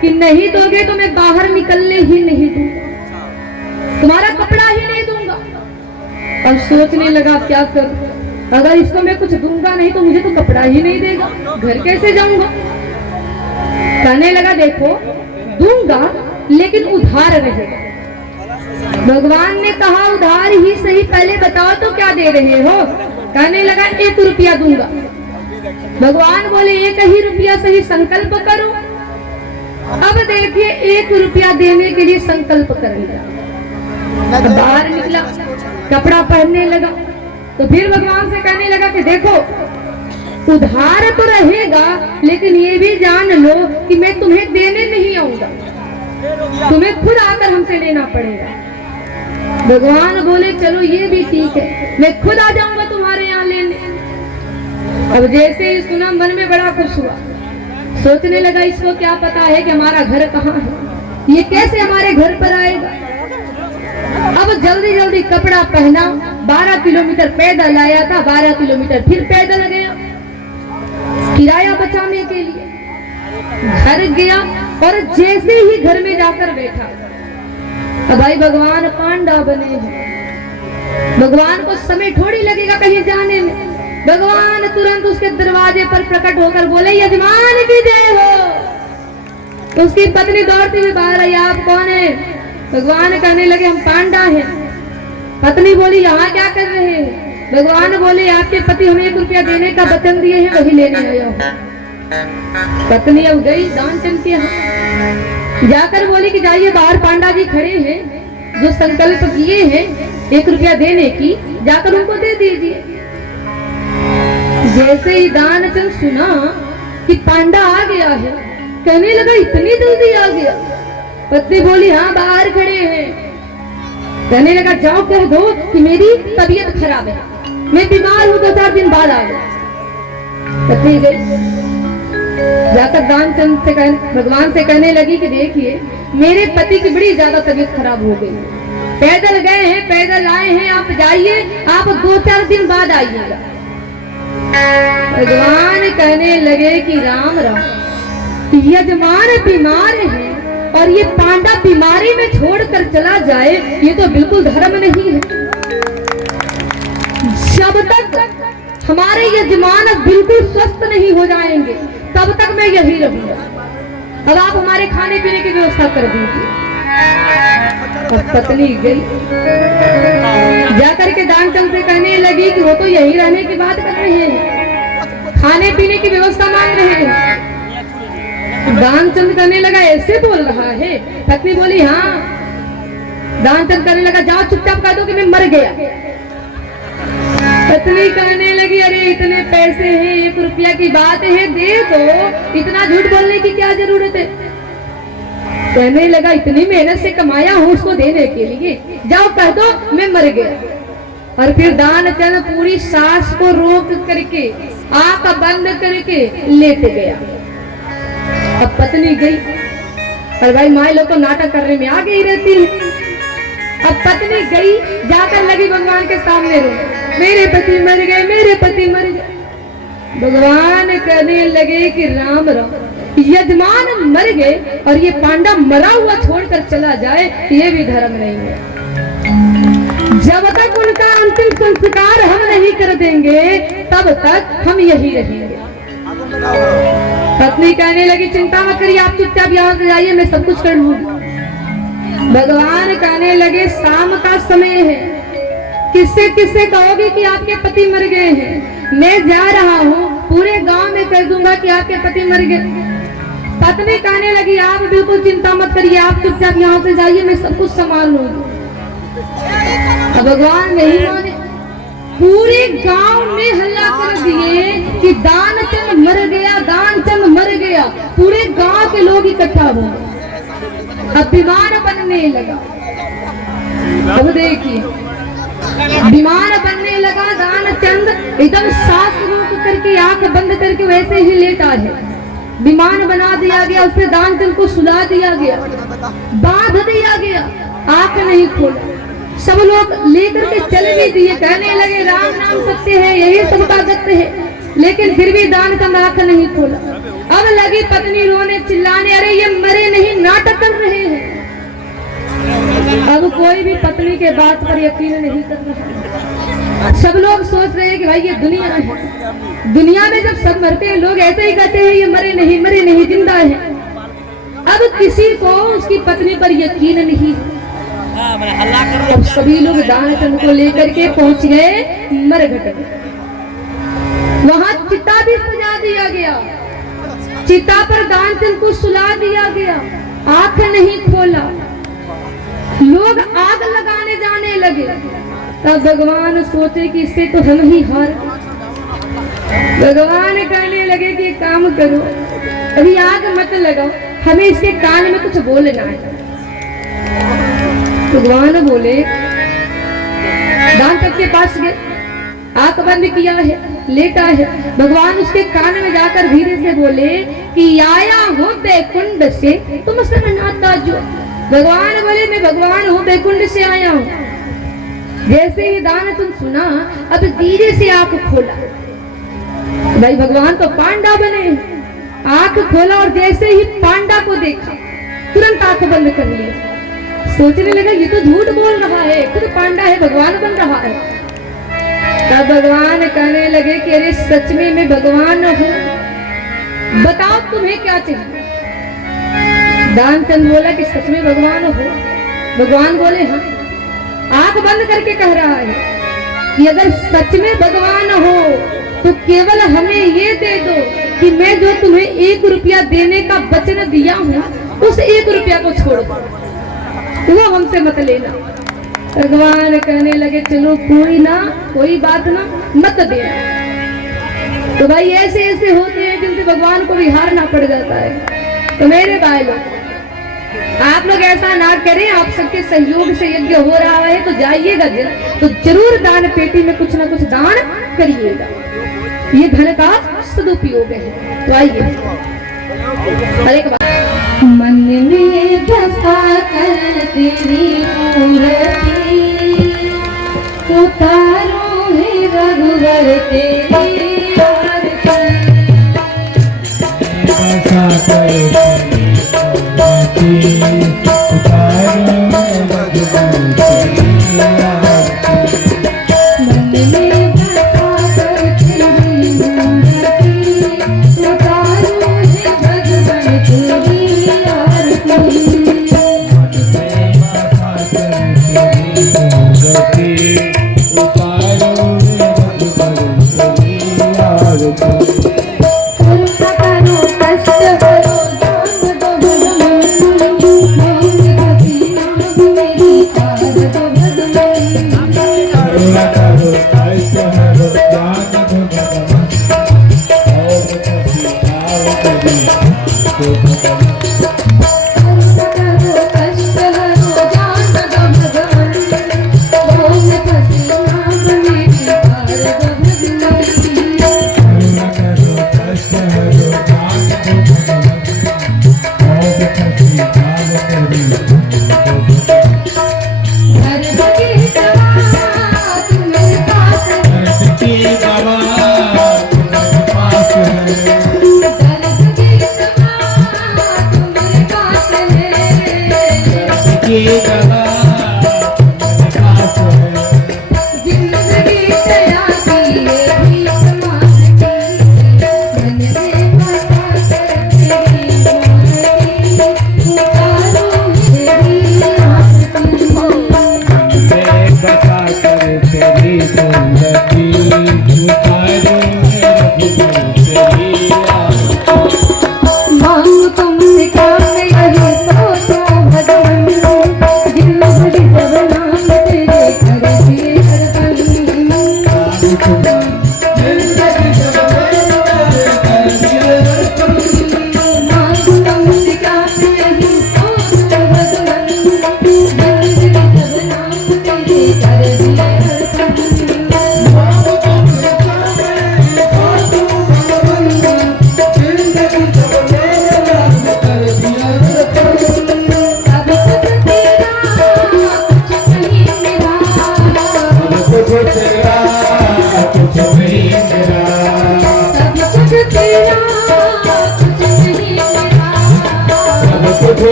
कि नहीं दोगे तो मैं बाहर निकलने ही नहीं दूंगा, तुम्हारा कपड़ा ही नहीं दूंगा। अब सोचने लगा क्या करूं, अगर इसको मैं कुछ दूंगा नहीं तो मुझे तो कपड़ा ही नहीं देगा, घर कैसे जाऊंगा। कहने लगा देखो दूंगा लेकिन उधार रहेगा। भगवान ने कहा उधार ही सही, पहले बताओ तो क्या दे रहे हो। कहने लगा 1 रुपया दूंगा। भगवान बोले 1 ही रुपया सही, संकल्प करो। अब देखिए 1 रुपया देने के लिए संकल्प कर लिया, बाहर निकला, कपड़ा पहनने लगा। तो फिर भगवान से कहने लगा कि देखो उधार तो रहेगा लेकिन ये भी जान लो कि मैं तुम्हें देने नहीं आऊंगा, तुम्हें खुद आकर हमसे लेना पड़ेगा। भगवान बोले चलो ये भी ठीक है, मैं खुद आ जाऊंगा तुम्हारे यहाँ लेने। अब जैसे ही सुना मन में बड़ा खुश हुआ, सोचने लगा इसको क्या पता है कि हमारा घर कहाँ है, ये कैसे हमारे घर पर आएगा। अब जल्दी जल्दी कपड़ा पहना, 12 किलोमीटर पैदल आया था, 12 किलोमीटर फिर पैदल गया किराया बचाने के लिए। घर गया और जैसे ही घर में जाकर बैठा, अब भाई भगवान पांडा बने हैं, भगवान को समय थोड़ी लगेगा कहीं जाने में। भगवान तुरंत उसके दरवाजे पर प्रकट होकर बोले यजमान की जय हो। तो उसकी पत्नी दौड़ती हुई बाहर आई, आप कौन है। भगवान कहने लगे हम पांडा हैं। पत्नी बोली यहाँ क्या कर रहे हैं। भगवान बोले आपके पति हमें 1 रुपया देने का वचन दिए हैं, वही लेने आया हूँ। पत्नी अब गई दानचंद के यहाँ, जाकर बोली कि जाइए बाहर पांडा जी खड़े हैं जो संकल्प किए हैं 1 रुपया देने की, जाकर उनको दे दीजिए। जैसे ही दानचंद सुना कि पांडा आ गया है, कहने लगा इतनी जल्दी आ गया। पत्नी बोली हाँ बाहर खड़े हैं। कहने लगा जाओ कह दो कि मेरी तबीयत खराब है, मैं बीमार हूँ, 2-4 दिन बाद आ गया। पत्नी गई, जाकर दानचंद से भगवान से कहने लगी कि देखिए मेरे पति की बड़ी ज्यादा तबीयत खराब हो गई, पैदल गए हैं, पैदल आए हैं, आप जाइए, आप 2-4 दिन बाद आइएगा। भगवान कहने लगे कि राम राम, यजमान बीमार है और ये पांडा बीमारी में छोड़कर चला जाए, ये तो बिल्कुल धर्म नहीं है। जब तक हमारे यजमान बिल्कुल स्वस्थ नहीं हो जाएंगे तब तक मैं यही रहूंगा। अब आप हमारे खाने पीने की व्यवस्था कर दीजिए। अब पत्नी गई, जाकर के दानचंद से कहने लगी कि वो तो यही रहने की बात कर रहे हैं, खाने पीने की व्यवस्था मांग रहे हैं। दानचंद कहने लगा ऐसे बोल रहा है। पत्नी बोली हाँ। दानचंद कहने लगा जाओ चुपचाप कह दो कि मैं मर गया। पत्नी कहने लगी अरे इतने पैसे हैं, 1 रुपया की बात है, दे दो, इतना झूठ बोलने की क्या जरूरत है। कहने लगा इतनी मेहनत से कमाया हूँ उसको देने के लिए, जाओ कह दो मैं मर गया। और फिर दानचंद पूरी सांस को रोक करके आंख बंद करके लेट गया। अब पत्नी गई, और भाई माँ लोग तो नाटक करने में आगे ही रहती है। अब पत्नी गई, जाकर लगी भगवान के सामने रो, मेरे पति मर गए, मेरे पति मर गए। भगवान कहने लगे कि राम राम, यजमान मर गए और ये पांडा मरा हुआ छोड़कर चला जाए, ये भी धर्म नहीं है। जब तक उनका अंतिम संस्कार हम नहीं कर देंगे तब तक हम यही रहेंगे। पत्नी कहने लगी चिंता मत करिए, आप चुपचाप यहाँ से जाइए, मैं सब कुछ कर लूंगी। भगवान कहने लगे शाम का समय है, किससे किससे कहोगे कि आपके पति मर गए हैं, मैं जा रहा हूँ, पूरे गांव में कह दूंगा कि आपके पति मर गए। पत्नी कहने लगी आप बिल्कुल चिंता मत करिए, आप चुपचाप यहाँ से जाइए, मैं सब कुछ संभाल लूंगी। अब भगवान नहीं माने, पूरे गांव में हल्ला कर दिए कि दानचंद मर गया, दानचंद मर गया। पूरे गांव के लोग इकट्ठा हो गए, अब विमान बनने लगा। अब देखिए विमान बनने लगा, दानचंद एकदम सांस रोक करके आंख बंद करके वैसे ही लेटा है। विमान बना दिया गया, उसपे दानचंद को सुला दिया गया, बांध दिया गया, आंख नहीं खोला। सब लोग लेकर के चले भी दिए, कहने लगे राम नाम सत्य है, यही सबका सत्य है, लेकिन फिर भी दानचंद आंख नहीं खोला। अब लगी पत्नी रोने चिल्लाने, अरे ये मरे नहीं, नाटक कर रहे हैं। अब कोई भी पत्नी के बात पर यकीन नहीं कर रहा। सब लोग सोच रहे हैं कि भाई ये दुनिया है, दुनिया में जब सब मरते हैं लोग ऐसे ही कहते हैं ये मरे नहीं, जिंदा है। अब किसी को उसकी पत्नी पर यकीन नहीं। अब सभी लोग दानचंद को लेकर के पहुंच गए मरघट में। वहां चिता भी सजा दिया गया, चिता पर दानचंद को सुला दिया गया, आंख नहीं खोला। लोग आग लगाने जाने लगे। तब भगवान सोचे कि इससे तो हम ही हार। भगवान कहने लगे कि काम करो, अभी आग मत लगाओ, हमें इसके कान में कुछ बोलना है। भगवान बोले, दानचंद के पास गए, आंख बंद किया है, लेटा है। भगवान उसके कान में जाकर धीरे से बोले कि आया हूँ बैकुंठ से, तुम नाता जो। भगवान बोले, मैं भगवान हूँ, बैकुंठ से आया हूँ। जैसे ही दानचंद सुना, अब धीरे से आंख खोला। भाई भगवान तो पांडा बने, आंख खोला और जैसे ही पांडा को देखा, तुरंत आंख बंद कर लिया। सोचने लगा ये तो झूठ बोल रहा है, खुद पांडा है, भगवान बन रहा है। तब भगवान कहने लगे कि अरे सच में मैं भगवान हूँ, बताओ तुम्हें क्या चाहिए। दानचंद बोला कि सच में भगवान हो। भगवान बोले हाँ। आंख बंद करके कह रहा है कि अगर सच में भगवान हो तो केवल हमें ये दे दो कि मैं जो तुम्हें 1 रुपया देने का वचन दिया हूँ, उस 1 रुपया को छोड़ दो, वो हमसे मत लेना। भगवान कहने लगे चलो कोई ना, कोई बात ना, मत देना। तो भाई ऐसे ऐसे होते हैं जिनसे भगवान को भी हारना पड़ जाता है। तो मेरे भाई लोग, आप लोग ऐसा ना करें, आप सबके सहयोग से यज्ञ हो रहा है तो जाइएगा तो जरूर दान पेटी में कुछ ना कुछ दान करिएगा। ये धन का सदुपयोग है। तो आइए एक बात, मन में बसा कर तेरी मूर्ति उतारो है रघुवर तेरी आरती। बसा कर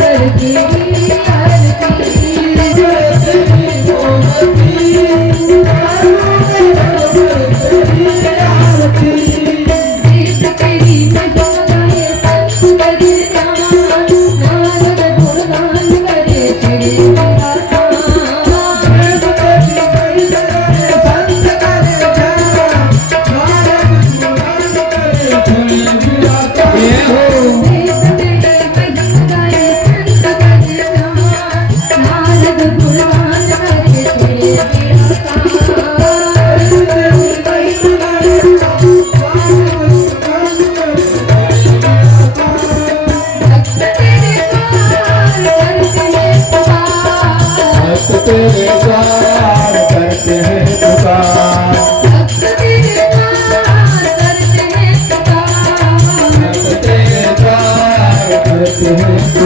करके करते हैं